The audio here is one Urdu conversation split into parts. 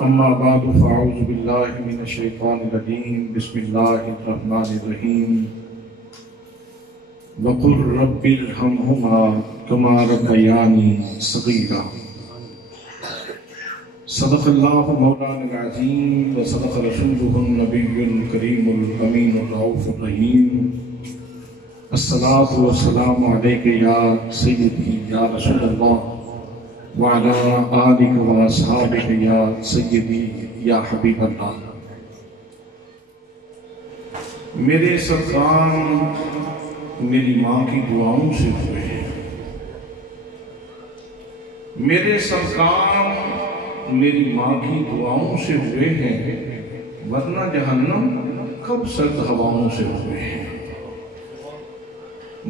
أما بعد فأعوذ بالله من الشيطان الرجيم بسم الله الرحمن الرحيم وقل رب ارحمهما كما ربياني صغيرا صدق الله مولانا العظيم وصدق رسوله النبي الكريم الأمين الرؤوف الرحيم الصلاة والسلام عليك يا سيدي يا رسول الله وعلى آلك وأصحابك يا سيدي يا حبيب اللہ. میرے سب کام میری ماں کی دعاؤں سے ہوئے ہیں. میرے سب کام میری ماں کی دعاؤں سے ہوئے ہیں، ورنہ جہنم کب سرد ہواؤں سے ہوئے ہیں.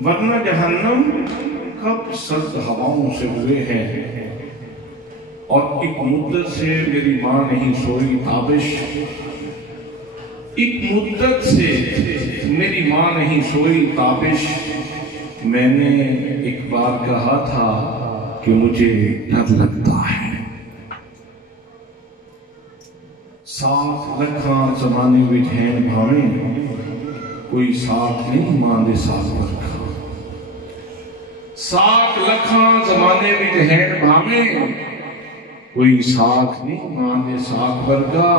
ورنہ جہنم کب سرد ہواؤں سے ہوئے ہیں. اور ایک مدت سے میری ماں نہیں سوئی تابش، ایک مدت سے میری ماں نہیں سوئی تابش. میں نے ایک بار کہا تھا کہ مجھے ڈر لگتا ہے. ساتھ لکھاں زمانے وچ ہیں بھاویں، کوئی ساتھ نہیں ماں دے ساتھ ورکھا. ساتھ لکھاں زمانے وچ ہیں بھاویں، کوئی ساتھ نہیں ماں دے ساتھ ورگا.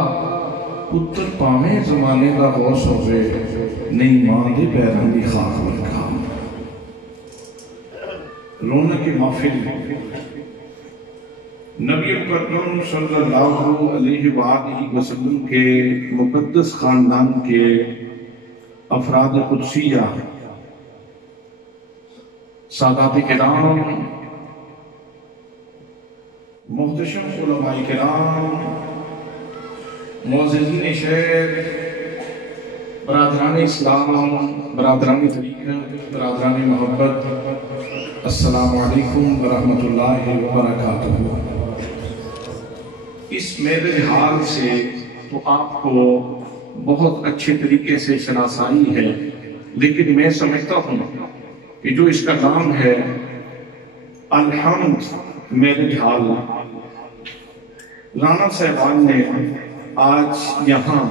پتر پاویں زمانے دا غوث ہوئے، نہیں ماں دے پیراں دی خاک ورگا. رونق محفل نبی اکرم صلی اللہ علیہ وآلہ وسلم کے مقدس خاندان کے افراد قدسیہ، سادات کرام، محتشم علماء کرام، معززین شہر، برادران اسلام، برادران طریقت، برادران محبت، السلام علیکم ورحمۃ اللہ وبرکاتہ. اس میرے حال سے تو آپ کو بہت اچھے طریقے سے شناسائی ہے، لیکن میں سمجھتا ہوں کہ جو اس کا نام ہے الحمد میرے حال، رانا صاحبان نے آج یہاں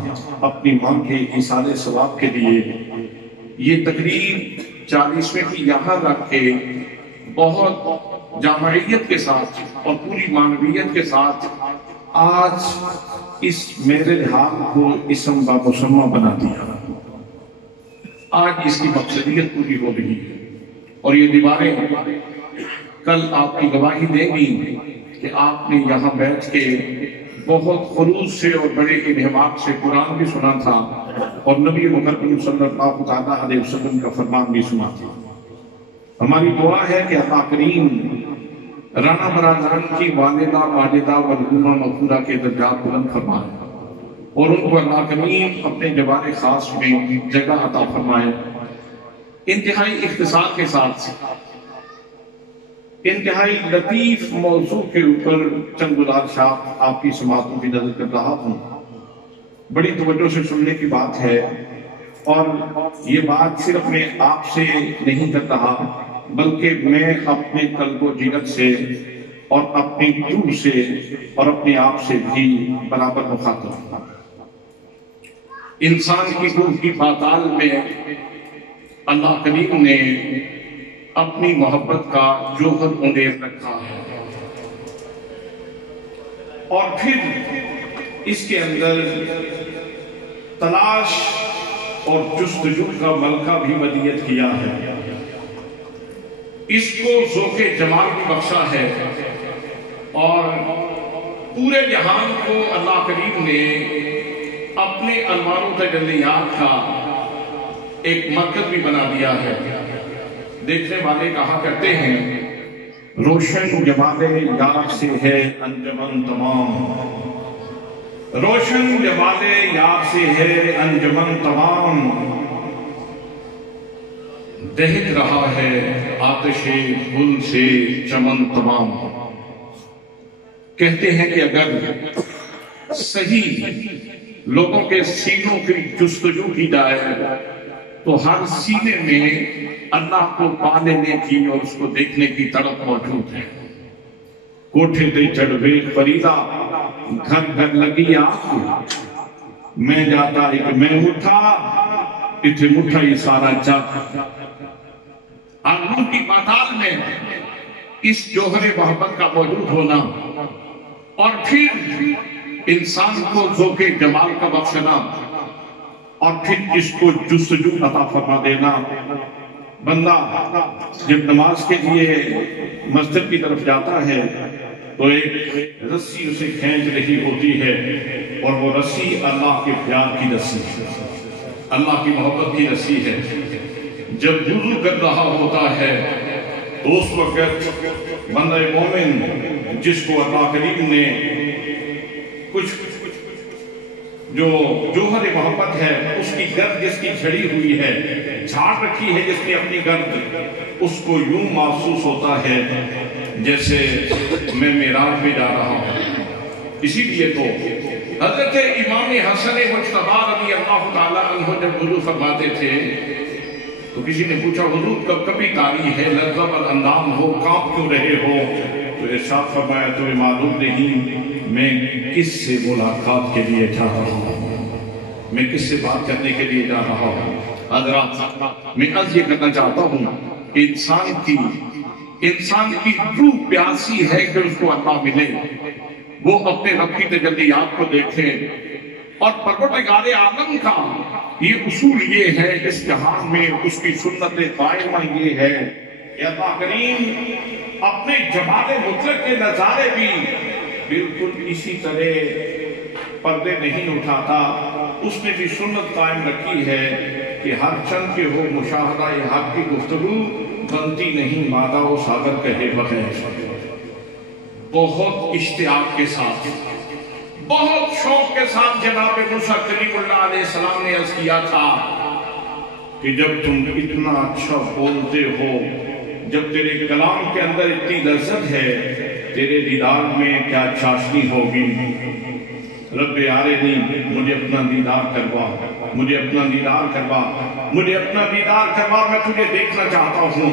اپنی ماں کے ایصال ثواب کے لیے یہ تقریب 40ویں کی یہاں رکھ کے بہت جامعیت کے ساتھ اور پوری معنویت کے ساتھ آج اس میرے حال کو اسم با مسمہ بنا دیا. آج اس کی مقصدیت پوری ہو رہی ہے، اور یہ دیواریں کل آپ کی گواہی دیں گی کہ آپ نے یہاں بیٹھ کے بہت خلوص سے اور بڑے انہماک سے قرآن بھی سنا تھا، اور نبی مکرم صلی اللہ علیہ وسلم کا فرمان بھی سنا تھا. ہماری دعا ہے کہ اللہ کریم رانا برادران کی والدہ ماجدہ مرحومہ مغفورہ کے درجات بلند فرمائے، اور ان کو اللہ کریم اپنے جوار خاص میں جگہ عطا فرمائے. انتہائی اختصار کے ساتھ انتہائی لطیف موضوع کے اوپر چند گزارشات آپ کی سماعتوں کی نظر کر رہا ہوں. بڑی توجہ سے سننے کی بات ہے، اور یہ بات صرف میں آپ سے نہیں کر رہا، بلکہ میں اپنے قلب و جگر سے اور اپنی روح سے اور اپنے آپ سے بھی برابر مخاطب ہوں. انسان کی روح کی پاتال میں اللہ کریم نے اپنی محبت کا جوہر اندھیر رکھا ہے، اور پھر اس کے اندر تلاش اور جستجو کا ملکہ بھی مدیت کیا ہے. اس کو ذوق جمال بھی بخشا ہے، اور پورے جہان کو اللہ کریم نے اپنے انوار و تجلیات کا ایک مرکز بھی بنا دیا ہے. دیکھنے والے کہا کرتے ہیں روشن جمال یار سے ہے انجمن تمام، روشن جمال یار سے ہے انجمن تمام. دہک رہا ہے آتش گل سے چمن تمام. کہتے ہیں کہ اگر صحیح لوگوں کے سینوں کی جستجو کی جائے تو ہر سینے میں اللہ کو پا لینے کی اور اس کو دیکھنے کی تڑپ موجود ہے. کوٹھے تے چڑھ ویکھ فریدا گھر گھر لگی آگ میں جاتا ایک میں اٹھا اتھے مٹھا یہ سارا جگ آگوں کی پاتال میں اس جوہر محبت کا موجود ہونا اور پھر انسان کو ذوق جمال کا بخشنا اور پھر اس کو جستجو عطا فرما دینا. بندہ جب نماز کے لیے مسجد کی طرف جاتا ہے تو ایک رسی اسے کھینچ رہی ہوتی ہے اور وہ رسی اللہ کے پیار کی رسی ہے, اللہ کی محبت کی رسی ہے. جب وضو کر رہا ہوتا ہے تو اس وقت بندہ مومن جس کو اللہ کریم نے کچھ جو جوہر محبت ہے اس کی گرد جس کی جھڑی ہوئی ہے, جھاڑ رکھی ہے جس نے اپنی گرد, اس کو یوں محسوس ہوتا ہے جیسے میں معراج میں جا رہا ہوں. اسی لیے تو حضرت امام حسن مجتبی رضی اللہ تعالیٰ عنہ جب وضو فرماتے تھے تو کسی نے پوچھا حضور کب کبھی تاری ہے, لذب الاندام ہو, کانپ کیوں رہے ہو؟ تو ارشاد فرمایا تمہیں معلوم نہیں میں کس سے ملاقات کے لیے جا رہا ہوں, میں کس سے بات کرنے کے لیے جا رہا ہوں. حضرات میں عرض یہ کرنا چاہتا ہوں کہ انسان کی روح پیاسی ہے کہ اس کو اللہ ملے, وہ اپنے رب کی تجلیات کو دیکھے. اور پروردگار عالم کا یہ اصول یہ ہے اس جہان میں اس کی سنت قائمہ یہ ہے کہ اللہ کریم اپنے جمال مطلق کے نظارے بھی بالکل اسی طرح پردے نہیں اٹھاتا. اس نے بھی سنت قائم رکھی ہے کہ ہر چند کے ہو مشاہدہ حق کی گفتگو بنتی نہیں مادہ و ساگر کہے بغیر. بہت اشتیاق کے ساتھ بہت شوق کے ساتھ جناب موسیٰ کلیم اللہ علیہ السلام نے عرض کیا تھا کہ جب تم اتنا اچھا بولتے ہو, جب تیرے کلام کے اندر اتنی لذت ہے, تیرے دیدار میں کیا چاشنی ہوگی. رب آرینی مجھے اپنا دیدار کروا, مجھے اپنا دیدار کروا, مجھے اپنا دیدار کروا, میں تجھے دیکھنا چاہتا ہوں.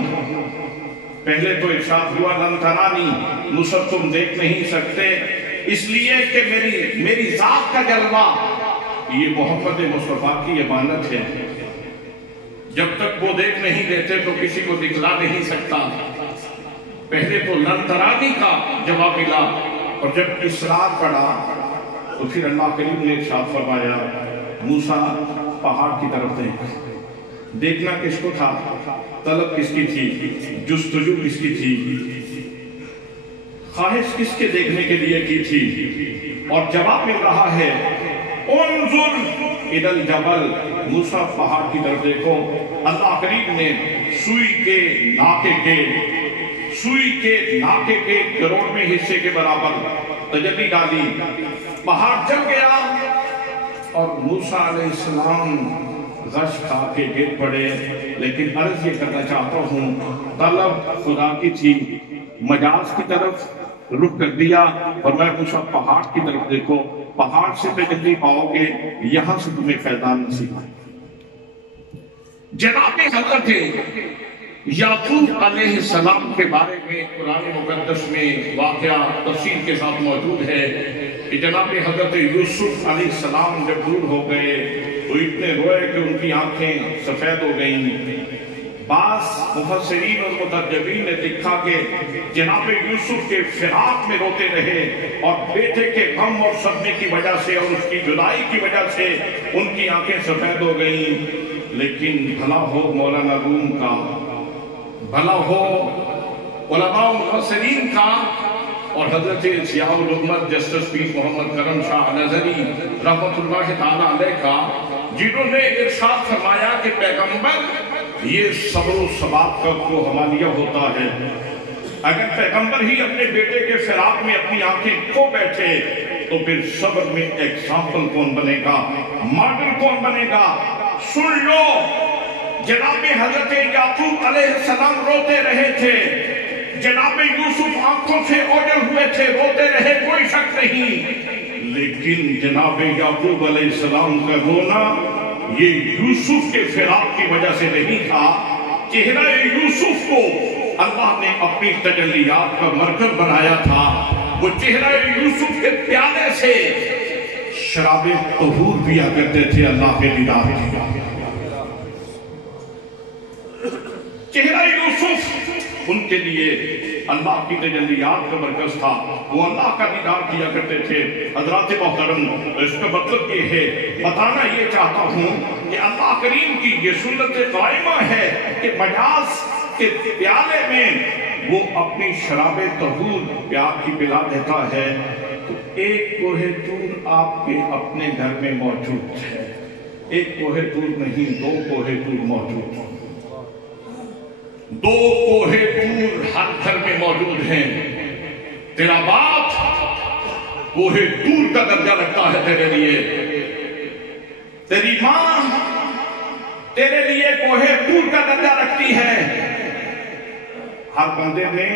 پہلے تو ارشاد ہوا لن ترانی, نصرت تم دیکھ نہیں سکتے اس لیے کہ میری ذات کا جلوہ یہ محمد مصطفیٰ کی امانت ہے. جب تک وہ دیکھ نہیں دیتے تو کسی کو دکھلا نہیں سکتا. پہلے تو لن ترانی کا جواب ملا اور جب اسرار پڑا تو پھر اللہ کریم نے ارشاد فرمایا موسیٰ پہاڑ کی طرف دیکھ. دیکھنا کس کو تھا, طلب کس کی تھی, جستجو کس کی تھی, خواہش کس کے دیکھنے کے لیے کی تھی؟ اور جواب مل رہا ہے انظر الی الجبل, موسیٰ پہاڑ کی طرف دیکھو. اللہ کریم نے سوئی کے ناکے کے کروڑویں حصے کے برابر تجلی ڈالی, پہاڑ جل گیا اور موسیٰ علیہ السلام غش کھا کے گر پڑے. لیکن عرض یہ کرنا چاہتا ہوں طلب خدا کی تھی, مجاز کی طرف رخ کر دیا اور میں پوچھا پہاڑ کی طرف دیکھو, پہاڑ سے تجلی پاؤ گے, یہاں سے تمہیں فیضان نصیب. جناب حضرت یعقوب علیہ السلام کے بارے میں قرآن مقدس میں واقعہ تفصیل کے ساتھ موجود ہے کہ جناب حضرت یوسف علیہ السلام جب دور ہو گئے تو اتنے روئے کہ ان کی آنکھیں سفید ہو گئیں. بعض مفسرین اور مترجمین نے لکھا کہ جناب یوسف کے فراق میں روتے رہے اور بیٹے کے غم اور صدمے کی وجہ سے اور اس کی جدائی کی وجہ سے ان کی آنکھیں سفید ہو گئیں. لیکن بھلا ہو مولانا روم کا, بھلا ہو علماء مفسرین کا اور حضرت ضیاء الامت جسٹس پیر محمد کرم شاہ نظری رحمت اللہ تعالیٰ علیہ کا, جنہوں نے ارشاد فرمایا کہ پیغمبر یہ صبر و ثبات کا کو حوالیہ ہوتا ہے. اگر پیغمبر ہی اپنے بیٹے کے فراق میں اپنی آنکھیں کھو بیٹھے تو پھر صبر میں ایگزامپل کون بنے گا, ماڈل کون بنے گا؟ سن لو, جناب حضرت یعقوب علیہ السلام روتے رہے تھے, جناب یوسف آنکھوں سے اوجل ہوئے تھے, روتے رہے, کوئی شک نہیں. لیکن جناب یعقوب علیہ السلام کا رونا یہ یوسف کے فراق کی وجہ سے نہیں تھا. چہرہ یوسف کو اللہ نے اپنی تجلیات کا مرکز بنایا تھا. وہ چہرہ یوسف کے پیالے سے شراب طہور پیا کرتے تھے اللہ کے دیدار کی۔ چہرہ یوسف ان کے لیے اللہ کی تجلیات کا مرکز تھا، وہ اللہ کا دیدار کیا کرتے تھے۔ حضرات محترم، اس کا مطلب یہ ہے، بتانا یہ چاہتا ہوں کہ اللہ کریم کی یہ سنت قائمہ ہے کہ مجاز کے پیالے میں وہ اپنی شراب طہور پیار کی پلا دیتا ہے۔ تو ایک کوہ طور آپ کے اپنے گھر میں موجود ہے، ایک کوہ طور نہیں، دو کوہ طور موجود ہیں، دو کوہ طور ہر گھر میں موجود ہیں۔ تیرا باپ کوہ طور کا درجہ رکھتا ہے تیرے لیے، تیری ماں تیرے لیے کوہ طور کا درجہ رکھتی ہے۔ ہر بندے میں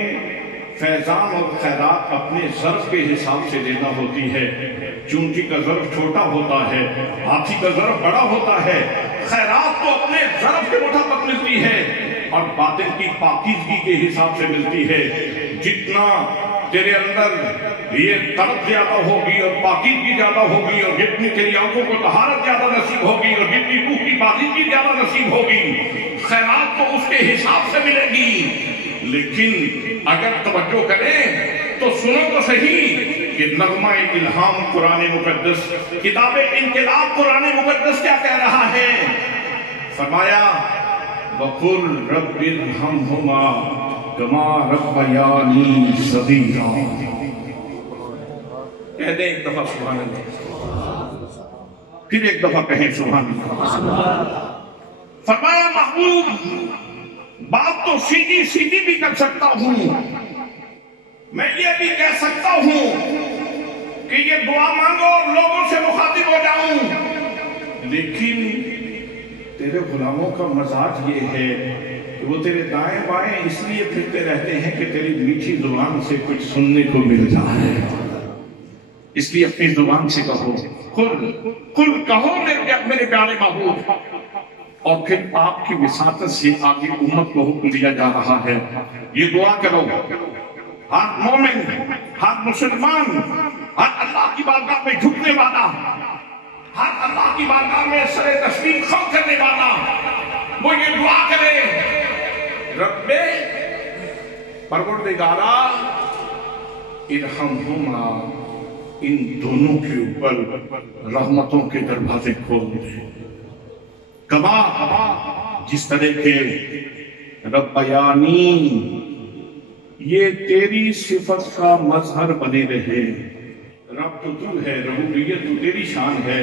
فیضان اور خیرات اپنے ظرف کے حساب سے دینا ہوتی ہے۔ چونٹی کا ظرف چھوٹا ہوتا ہے، ہاتھی کا ظرف بڑا ہوتا ہے۔ خیرات تو اپنے ظرف کے مطابق ملتی ہے اور باطن کی پاکیزگی کے حساب سے ملتی ہے۔ جتنا تیرے اندر یہ طلب زیادہ ہوگی اور پاکیزگی زیادہ ہوگی، اور جتنی تیری آنکھوں کو طہارت زیادہ نصیب ہوگی، اور جتنی روح کی پاکیزگی زیادہ نصیب ہوگی، خیرات تو اس کے حساب سے ملے گی۔ لیکن اگر توجہ کریں تو سنو تو صحیح کہ نغمہ الہام قرآن مقدس، کتاب انقلاب قرآن مقدس کیا کہہ رہا ہے؟ فرمایا وَقُلْ رَبِّ ارْحَمْهُمَا كَمَا رَبَّيَانِي صَغِيرًا۔ کہہ دیں ایک دفعہ سبحان اللہ، پھر ایک دفعہ کہیں سبحان اللہ۔ فرمایا محبوب، بات تو سیدھی سیدھی بھی کر سکتا ہوں، میں یہ بھی کہہ سکتا ہوں کہ یہ دعا مانگو اور لوگوں سے مخاطب ہو جاؤں، لیکن تیرے غلاموں کا مزاج یہ ہے کہ وہ تیرے دائیں بائیں اس لیے پھرتے رہتے ہیں کہ تیری میٹھی زبان سے کچھ سننے کو مل جائے، اس لیے اپنی زبان سے کہو، قل کہو میرے پیارے محبوب۔ اور پھر آپ کی وساطت سے آگے امت کو حکم دیا جا رہا ہے، یہ دعا کرو۔ ہر مومن، ہر مسلمان، ہر اللہ کی بارگاہ میں جھکنے والا، ہر اللہ کی بارگاہ میں سر تسلیم خم کرنے والا، وہ یہ دعا کرے، رب پروردگارا ارحمہما، ان دونوں کے اوپر رحمتوں کے دروازے کھول دے، کما جس طرح کے ربیانی یہ تیری صفت کا مظہر بنے رہے۔ رب تو ہے، ربوبیت تو تیری شان ہے،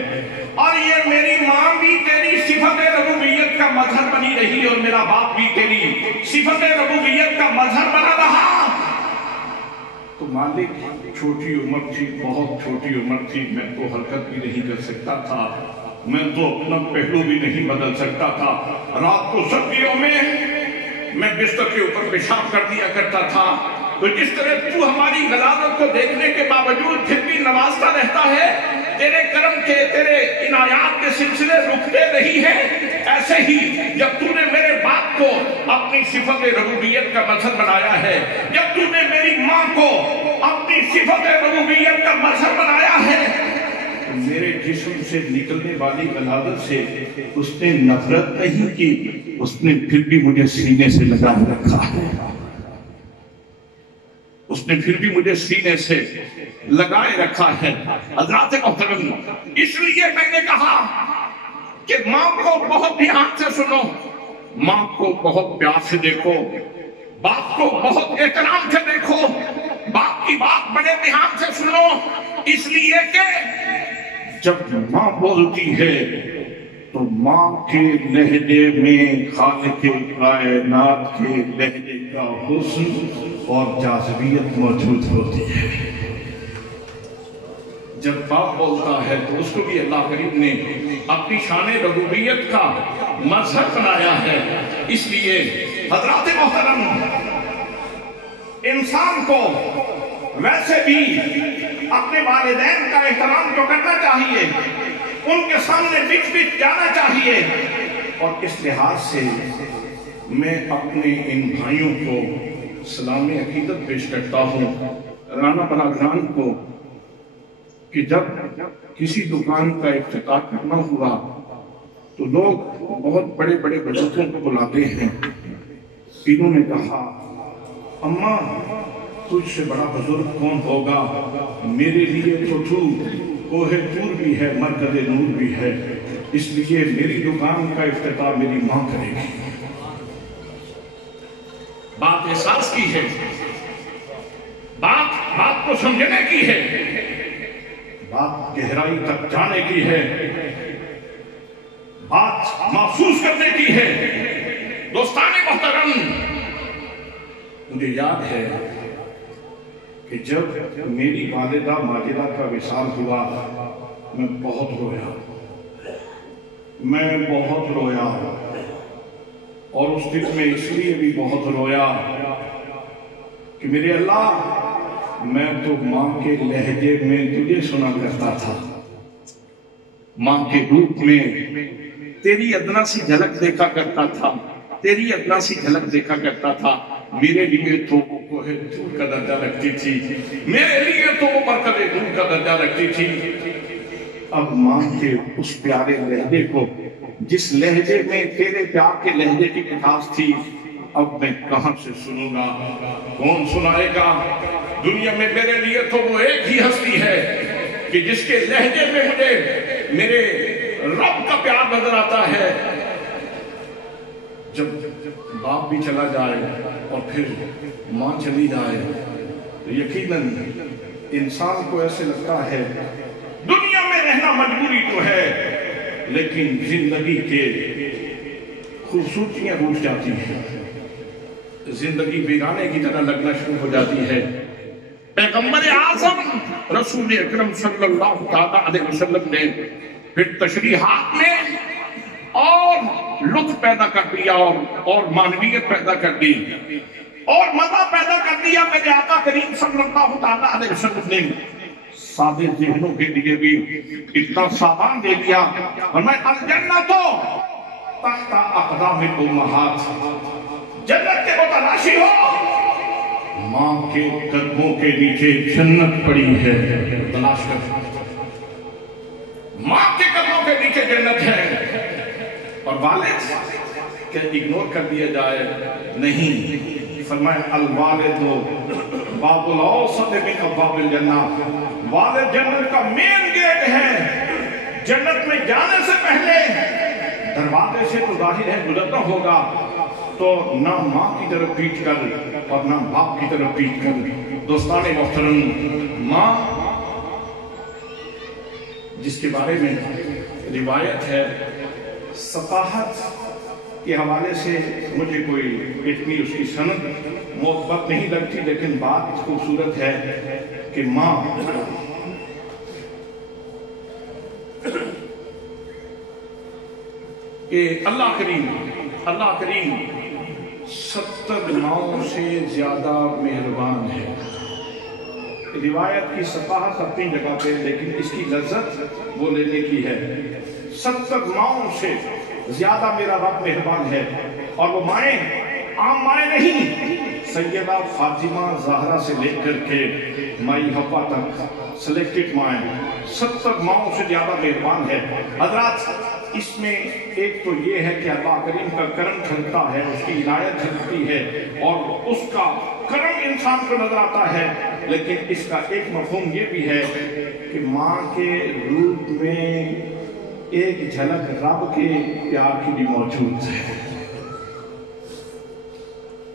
اور یہ میری ماں بھی تیری صفت ربوبیت کا مظہر بنی رہی، اور میرا باپ بھی تیری صفت ربوبیت کا مظہر بنا رہا۔ تو مالک چھوٹی عمر تھی، بہت چھوٹی عمر تھی، میں تو حرکت بھی نہیں کر سکتا تھا، میں تو اپنا پہلو بھی نہیں بدل سکتا تھا، رات کو سردیوں میں بستر کے اوپر پیشاب کر دیا کرتا تھا۔ تو جس طرح تو ہماری غلاظت کو دیکھنے کے باوجود پھر بھی نوازتا رہتا ہے، تیرے کرم کے، تیرے عنایات کے سلسلے رکتے نہیں ہیں، ایسے ہی جب تو نے میرے باپ کو اپنی صفت ربوبیت کا مظہر بنایا ہے، جب تو نے میری ماں کو اپنی صفت ربوبیت کا مظہر بنایا ہے، میرے جسم سے نکلنے والی غلاظت سے اس نے نفرت نہیں کی، اس نے پھر بھی مجھے سینے سے لگا رکھا ہے، اس نے پھر بھی مجھے سینے سے لگائے رکھا ہے۔ حضرات محترم، اس لیے میں نے کہا کہ ماں کو بہت دھیان سے سنو، ماں کو بہت پیار سے دیکھو، باپ کو بہت احترام سے دیکھو، باپ کی بات بڑے دھیان سے سنو، اس لیے کہ جب ماں بولتی ہے تو ماں کے لہجے میں خالق کائنات کے لہجے کا حسن اور جاذبیت موجود ہوتی ہے۔ جب باپ بولتا ہے تو اس کو بھی اللہ کریم نے اپنی شان ربوبیت کا مظہر بنایا ہے۔ اس لیے حضرات محترم، انسان کو ویسے بھی اپنے والدین کا احترام تو کرنا چاہیے، ان کے سامنے بچ جانا چاہیے، اور اس لحاظ سے میں اپنے ان بھائیوں کو سلام عقیدت پیش کرتا ہوں۔ رانا برادران کو کہ جب کسی دکان کا افتتاح کرنا ہوا تو لوگ بہت بڑے بڑے بزرگوں کو بلاتے ہیں. انہوں نے کہا اماں تجھ سے بڑا بزرگ کون ہوگا؟ میرے لیے تو تو کوہ طور بھی ہے، مرکز نور بھی ہے، اس لیے میری دکان کا افتتاح میری ماں کرے گی. بات احساس کی ہے، بات کو سمجھنے کی ہے، بات گہرائی تک جانے کی ہے، بات محسوس کرنے کی ہے. دوستان محترم، مجھے یاد ہے کہ جب میری والدہ ماجدہ کا وصال ہوا میں بہت رویا اور اس دن میں اس لیے بھی بہت رویا کہ میرے اللہ، میں تو ماں کے لہجے میں تجھے سنا کرتا تھا، ماں کے روپ میں تیری ادنا سی جھلک دیکھا کرتا تھا، تیری ادنا سی جھلک دیکھا کرتا تھا. میرے لیے تو وہ کوہ طور کا درجہ رکھتی تھی، میرے لیے تو وہ مرکز نور کا درجہ رکھتی تھی. اب ماں کے اس پیارے لہجے کو، جس لہجے میں تیرے پیار کے لہجے کی مٹھاس تھی، اب میں کہاں سے سنوں گا؟ کون سنائے گا؟ دنیا میں میرے لیے تو وہ ایک ہی ہستی ہے کہ جس کے لہجے میں مجھے میرے رب کا پیار نظر آتا ہے. جب باپ بھی چلا جائے اور پھر ماں چلی جائے تو یقیناً انسان کو ایسے لگتا ہے دنیا میں رہنا مجبوری تو ہے، لیکن زندگی کے خوبصورتیاں روٹ جاتی ہیں، زندگی بیگانے کی طرح لگنا شروع ہو جاتی ہے. پیغمبر اعظم رسول اکرم صلی اللہ تعالیٰ علیہ وسلم نے پھر تشریحات میں اور لطف پیدا کر دیا اور معنویت پیدا کر دی اور مزہ پیدا کر دیا. میرے آقا کریم صلی اللہ تعالیٰ علیہ وسلم نے سادے ذہنوں کے لیے بھی اتنا سامان دے دیا. فرمایا الجنت تحت اقدام الامہات، جنت کے متلاشی ہو، ماں کے قدموں کے نیچے جنت پڑی ہے، تلاش کر. ماں کے قدموں کے نیچے جنت ہے. اور والد کہ اگنور کر دیا جائے نہیں. فرمایا الوالد باب الاوسط من ابواب الجنہ، والد جنت کا مین گیٹ ہے. جنت میں جانے سے پہلے دروازے سے تو ظاہر ہے گزرنا ہوگا، تو نہ ماں کی طرف پیٹ کر اور نہ باپ کی طرف پیٹ کر. دوستان محترم، ماں جس کے بارے میں روایت ہے، ثقافت کے حوالے سے مجھے کوئی اتنی اس کی سند معتبر نہیں لگتی، لیکن بات خوبصورت ہے کہ ماں کہ اللہ کریم 70 ماؤں سے زیادہ مہربان ہے. روایت کی ثقافت اپنی جگہ پہ، لیکن اس کی لذت وہ لینے کی ہے. 70 ماؤں سے زیادہ میرا رب مہربان ہے. اور وہ مائیں عام مائیں نہیں، سیدہ فاطمہ زہرا سے لے کر کے مائی حوا تک سلیکٹڈ مائیں، 70 ماؤں سے زیادہ مہربان ہے. حضرات، اس میں ایک تو یہ ہے کہ اللہ کریم کا کرم جھلکتا ہے، اس کی عنایت جھلکتی ہے اور اس کا کرم انسان کو نظر آتا ہے. لیکن اس کا ایک مفہوم یہ بھی ہے کہ ماں کے روپ میں ایک جھلک رب کے پیار کی بھی موجود ہے.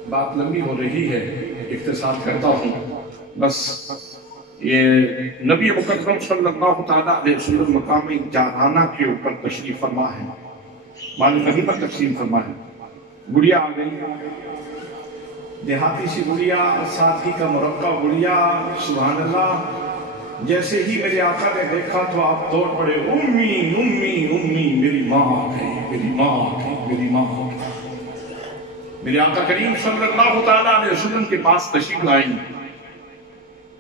بات لمبی ہو رہی ہے، اختصار کرتا ہوں. بس یہ نبی مکرم صلی اللہ تعالیٰ علیہ وسلم مقام جارحانہ کے اوپر تشریف فرما ہے، مال غنیمت تقسیم فرما ہے. گڑیا آ گئی، دیہاتی سی گڑیا، سادگی کا مرقع گڑیا. سبحان اللہ، جیسے ہی میرے آقا نے دیکھا تو آپ دوڑ پڑے، امی امی امی، میری ماں آ گئی، میری ماں آ گئی، میری ماں آ گئی. میرے آقا کریم صلی اللہ تعالیٰ علیہ وسلم کے پاس تشریف لائیں،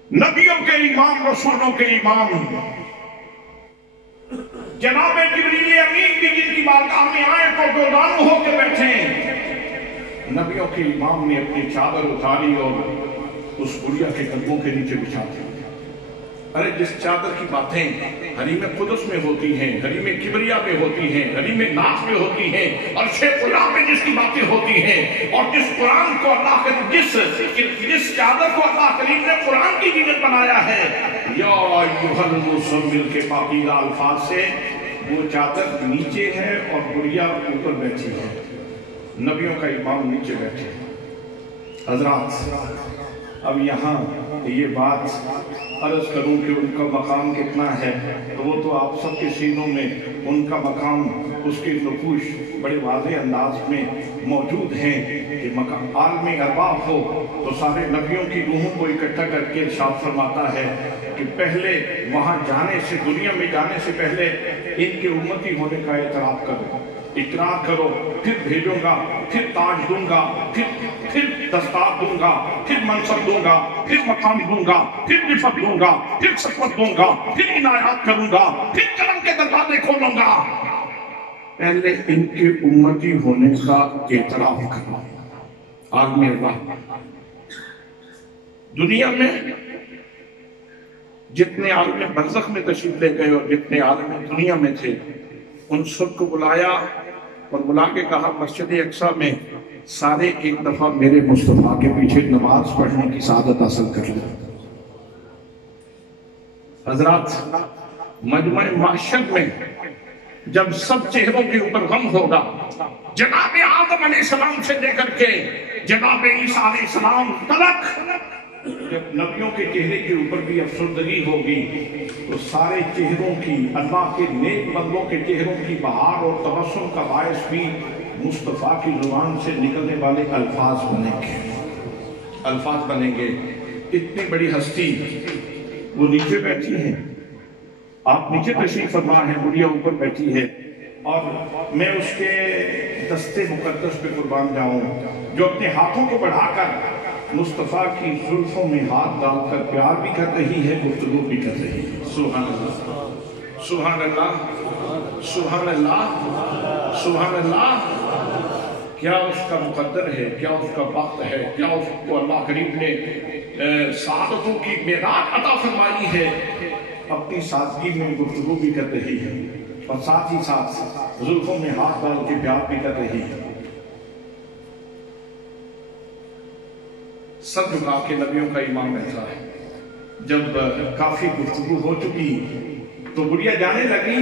نبیوں کے امام، رسولوں کے امام جناب جبریل امین بھی جن کی بارگاہ میں آئے تو دو دانو ہو کے بیٹھے. نبیوں کے امام نے اپنی چادر اتاری اور اس گڑیا کے قدموں کے نیچے بچھاتے ہیں۔ ارے جس چادر کی باتیں حریم قدس میں ہوتی ہیں، حریم کبریا میں ہوتی ہیں، حریم ناز میں ہوتی ہیں، اور شیخ اللہ میں جس کی باتیں ہوتی ہیں، اور جس قرآن کو اللہ کے جس چادر کو اللہ کریم نے قرآن کی جنت بنایا ہے، یا ایھا المزمل کے پاکیزہ الفاظ سے، وہ چادر نیچے ہے اور گڑیا اوپر بیٹھی ہے، نبیوں کا امام نیچے بیٹھے ہیں۔ حضرات اب یہاں یہ بات عرض کروں کہ ان کا مقام کتنا ہے، تو وہ تو آپ سب کے سینوں میں ان کا مقام، اس کے نقوش بڑے واضح انداز میں موجود ہیں کہ عالم ارواح ہو تو سارے نبیوں کی روحوں کو اکٹھا کر کے ارشاد فرماتا ہے کہ پہلے وہاں جانے سے، دنیا میں جانے سے پہلے ان کے امتی ہونے کا اعتراف کرو، اقرار کرو، پھر بھیجوں گا، پھر تاج دوں گا، پھر دستار دوں گا، پھر منصب دوں گا، پھر مقام دوں گا، پھر رفعت دوں گا، پھر سکوت دوں گا، پھر عنایات کروں گا، پھر کرم کے دروازے کھولوں گا۔ پہلے ان کے امتی ہونے کا اعتراف کرو۔ عالم ارواح دنیا میں جتنے عالم برزخ میں تشریف لے گئے اور جتنے عالم دنیا میں تھے، ان سب کو بلایا اور بلا کے کہا مسجد اقصیٰ میں سارے ایک دفعہ میرے مصطفیٰ کے پیچھے نماز پڑھنے کی سعادت حاصل کر لیں۔ حضرات مجمع محشر میں جب سب چہروں کے اوپر غم ہوگا، جناب آدم علیہ السلام سے لے کر کے جناب عیسیٰ علیہ السلام تلک، جب نبیوں کے چہرے کے اوپر بھی افسردگی ہوگی تو سارے چہروں کی، اللہ کے نیک بندوں کے چہروں کی بہار اور تبسم کا باعث بھی مصطفیٰ کی زبان سے نکلنے والے الفاظ بنیں گے، الفاظ بنیں گے۔ اتنی بڑی ہستی وہ نیچے بیٹھی ہیں، آپ نیچے تشریف فرما ہے، گڑیا اوپر بیٹھی ہے، اور میں اس کے دستے مقدس پہ قربان جاؤں جو اپنے ہاتھوں کو بڑھا کر مصطفیٰ کی زلفوں میں ہاتھ ڈال کر پیار بھی کر رہی ہے، گفتگو بھی کر رہی ہے۔ سبحان اللہ، سبحان اللہ، سبحان اللہ، سبحان اللہ۔ کیا اس کا مقدر ہے، کیا اس کا وقت ہے، کیا اس کو اللہ کریم نے سعادتوں کی معراج عطا فرمائی ہے، اپنی سادگی میں گفتگو بھی کر رہی ہے اور ساتھ ہی ساتھ زلفوں میں ہاتھ ڈال کے پیار بھی کر رہی ہے۔ سب جھکا کے نبیوں کا امام بیٹھا ہے۔ جب کافی گفتگو ہو چکی تو گڑیا جانے لگی،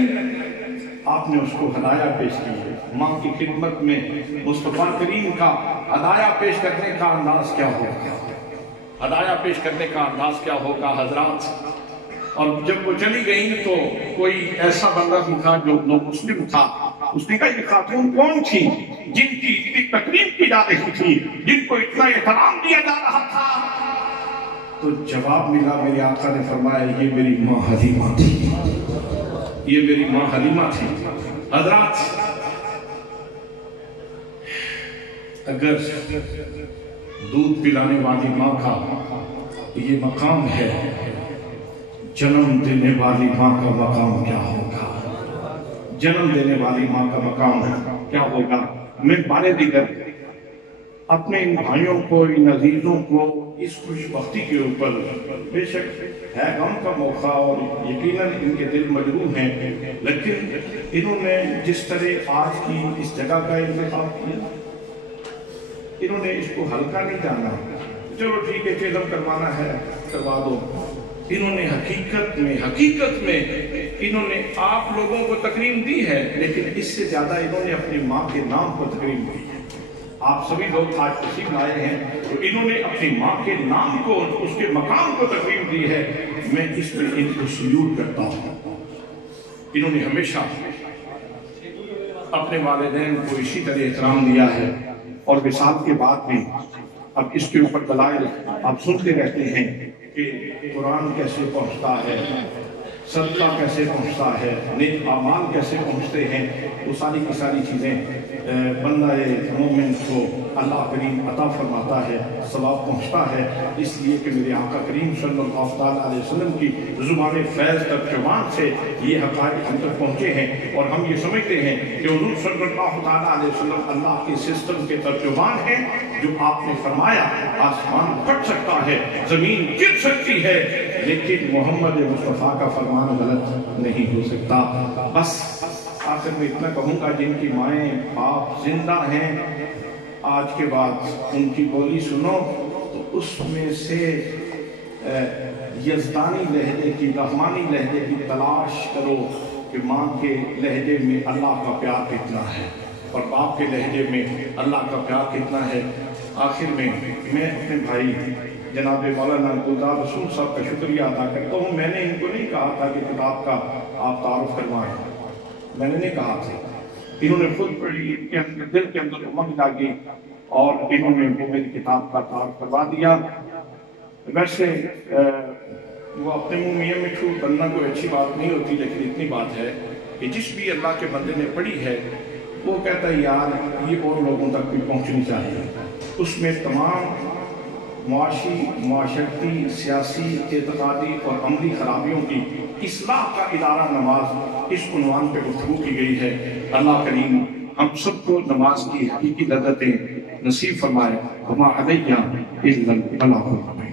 آپ نے اس کو ہدایہ پیش کی ہے۔ ماں کی خدمت میں مصطفیٰ کریم کا ہدایہ پیش کرنے کا انداز کیا ہوگا، ہدایہ پیش کرنے کا انداز کیا ہوگا حضرات۔ اور جب وہ چلی گئی تو کوئی ایسا بندہ بھی تھا جو نو مسلم تھا، اس نے کہا یہ خاتون کون تھی جن کی اتنی تکریم کی جا رہی تھی، جن کو اتنا احترام دیا جا رہا تھا؟ تو جواب ملا، میرے آقا نے فرمایا یہ میری ماں حلیمہ تھی، یہ میری ماں حلیمہ تھی۔ حضرات اگر دودھ پلانے والی ماں کا یہ مقام ہے، جنم دینے والی ماں کا مقام کیا ہوگا، جنم دینے والی ماں کا مقام کیا ہوگا۔ میں بارے دیگر اپنے ان بھائیوں کو، ان عزیزوں کو اس خوش بختی کے اوپر، بے شک ہے غم کا موقع اور یقیناً ان کے دل مجروح ہیں، لیکن انہوں نے جس طرح آج کی اس جگہ کا انتخاب کیا، انہوں نے اس کو ہلکا نہیں جانا، چلو ٹھیک ہے چیزم کروانا ہے کروا دو۔ انہوں نے حقیقت میں انہوں نے آپ لوگوں کو تکریم دی ہے، لیکن اس سے زیادہ انہوں نے اپنی ماں کے نام کو تکریم دی ہے۔ آپ سبھی لوگ آج تشریف لائے ہیں تو انہوں نے اپنی ماں کے نام کو، اس کے مقام کو تکریم دی ہے، میں اس میں ان کو سلوٹ کرتا ہوں۔ انہوں نے ہمیشہ اپنے والدین کو اسی طرح احترام دیا ہے، اور وصال کے بعد بھی اب اس کے اوپر دلائل آپ سنتے رہتے ہیں کہ قرآن کیسے پہنچتا ہے، صدقہ کیسے پہنچتا ہے، نیک اعمال کیسے پہنچتے ہیں، وہ ساری کی ساری چیزیں بندہ مومن کو اللہ کریم عطا فرماتا ہے، ثواب پہنچتا ہے، اس لیے کہ میرے آقا کریم صلی اللہ تعالیٰ علیہ وسلم کی زبان فیض ترجمان سے یہ حقائق ہم تک پہنچے ہیں، اور ہم یہ سمجھتے ہیں کہ حضور صلی اللہ تعالیٰ علیہ وسلم اللہ کے سسٹم کے ترجمان ہیں، جو آپ نے فرمایا آسمان پھٹ سکتا ہے، زمین گر سکتی ہے، لیکن محمد مصطفیٰ کا فرمان غلط نہیں ہو سکتا۔ بس آخر میں اتنا کہوں گا، جن کی مائیں باپ زندہ ہیں آج کے بعد ان کی بولی سنو تو اس میں سے یزدانی لہجے کی، رحمانی لہجے کی تلاش کرو کہ ماں کے لہجے میں اللہ کا پیار کتنا ہے اور باپ کے لہجے میں اللہ کا پیار کتنا ہے۔ آخر میں اپنے بھائی جناب مولانا گلزار رسول صاحب کا شکریہ ادا کرتا ہوں۔ میں نے ان کو نہیں کہا تھا کہ کتاب کا آپ تعارف کروائیں، میں نے نہیں کہا تھا، انہوں نے خود پڑھی، ان کے اندر دل کے اندر امنگ جاگی اور انہوں نے وہ میری کتاب کا تعارف کروا دیا۔ ویسے وہ اپنے منہ میاں مٹھو بننا کوئی اچھی بات نہیں ہوتی، لیکن اتنی بات ہے کہ جس بھی اللہ کے بندے نے پڑھی ہے وہ کہتا ہے یار یہ اور لوگوں تک بھی پہنچنی چاہیے۔ اس میں تمام معاشی، معاشرتی، سیاسی، اعتقادی اور عملی خرابیوں کی اصلاح کا ادارہ نماز اس عنوان پہ گفتگو کی گئی ہے۔ اللہ کریم ہم سب کو نماز کی حقیقی لذتیں نصیب فرمائے۔ وما علینا الا البلاغ۔